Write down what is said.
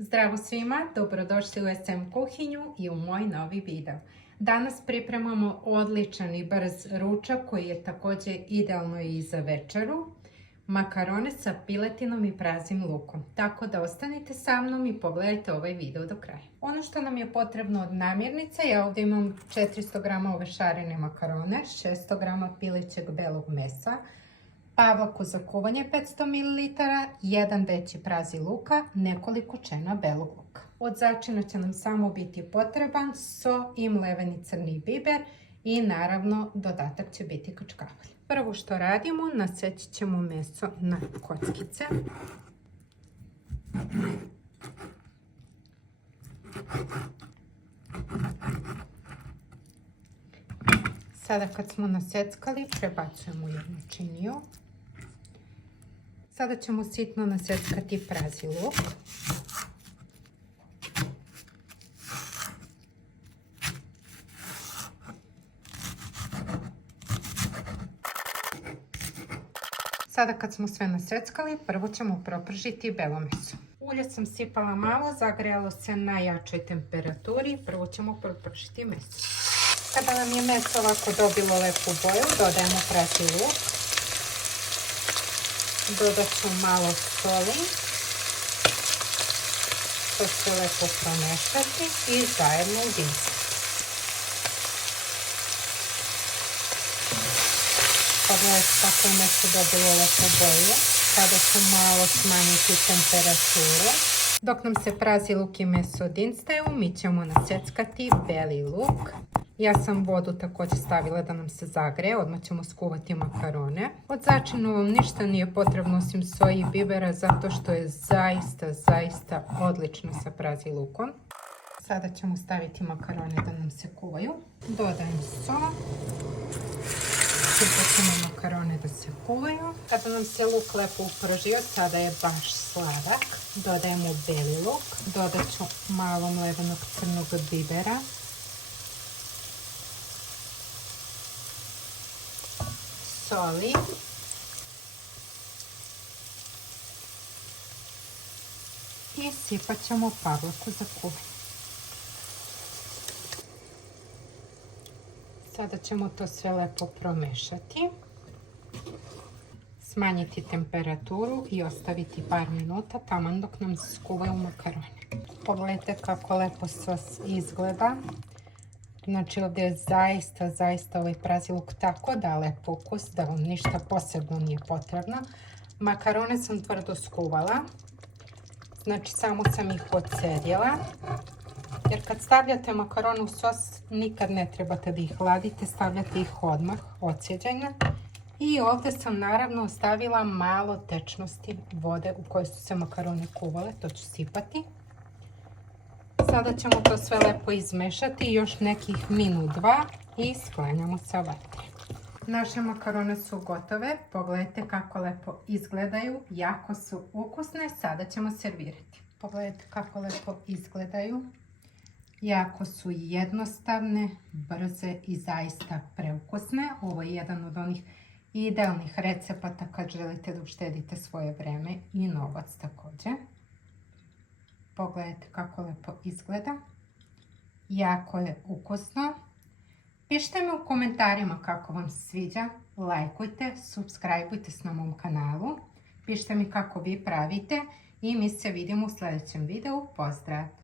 Zdravo svima, dobrodošli u SM kuhinju i u moj novi video. Danas pripremamo odličan i brz ručak koji je također idealno i za večeru. Makarone sa piletinom i praznim lukom. Tako da ostanite sa mnom i pogledajte ovaj video do kraja. Ono što nam je potrebno od namirnica, ja ovdje imam 400 g ove šarene makarone, 600 g pilećeg belog mesa, pavlaku za kuvanje 500 ml, jedan veći prazi luka, nekoliko čena belog luka. Od začina će nam samo biti potreban so i mleveni crni biber i naravno dodatak će biti kačkavalj. Prvo što radimo, naseći ćemo meso na kockice. Sada kad smo naseckali, prebacujemo u jednu činiju. Sada ćemo sitno naseckati prazi luk. Sada kad smo sve naseckali, prvo ćemo propržiti belo meso. Ulje sam sipala malo, zagrejalo se na jačoj temperaturi. Prvo ćemo propržiti meso. Kada nam je meso ovako dobilo lepu boju, dodajemo prazi luk. Dodat ću malo soli. To se lepo promešati i zajedno udiniti. Pogledajte kako je meso dobilo lepo boju. Sada ću malo smanjiti temperaturu. Dok nam se prazi luk i meso dinstaju, mi ćemo naseckati beli luk. Ja sam vodu također stavila da nam se zagreje, odmah ćemo skuvati makarone. Od začinu vam ništa nije potrebno osim soje i bibera zato što je zaista odlično sa prazi lukom. Sada ćemo staviti makarone da nam se kuvaju. Dodajem so. Ćemo makarone da se kuvaju. Kada nam se luk lepo upržio, sada je baš sladak. Dodajemo beli luk. Dodat ću malo mlevenog crnog bibera. Soli. I sipat ćemo pavlaku za kuvanje. Sada ćemo to sve lepo promešati. Smanjiti temperaturu i ostaviti par minuta taman dok nam se skuvaju makarone. Pogledajte kako lepo sos izgleda. Znači ovdje je zaista ovaj prazi luk tako da lep ukus, da vam ništa posebno nije potrebno. Makarone sam tvrdo skuvala. Znači samo sam ih odcedjela. Jer kad stavljate makarone u sos, nikad ne trebate da ih hladite, stavljate ih odmah odsjeđene. I ovdje sam naravno ostavila malo tečnosti vode u kojoj su se makarone kuvale, to ću sipati. Sada ćemo to sve lepo izmešati još nekih minut, dva i sklanjamo sa vatre. Naše makarone su gotove, pogledajte kako lepo izgledaju, jako su ukusne, sada ćemo servirati. Pogledajte kako lepo izgledaju. Jako su jednostavne, brze i zaista preukusne. Ovo je jedan od onih idealnih recepata kad želite da uštedite svoje vreme i novac također. Pogledajte kako lepo izgleda. Jako je ukusno. Pišite mi u komentarima kako vam se sviđa. Lajkujte, subscribeujte se na mom kanalu. Pišite mi kako vi pravite i mi se vidimo u sljedećem videu. Pozdrav!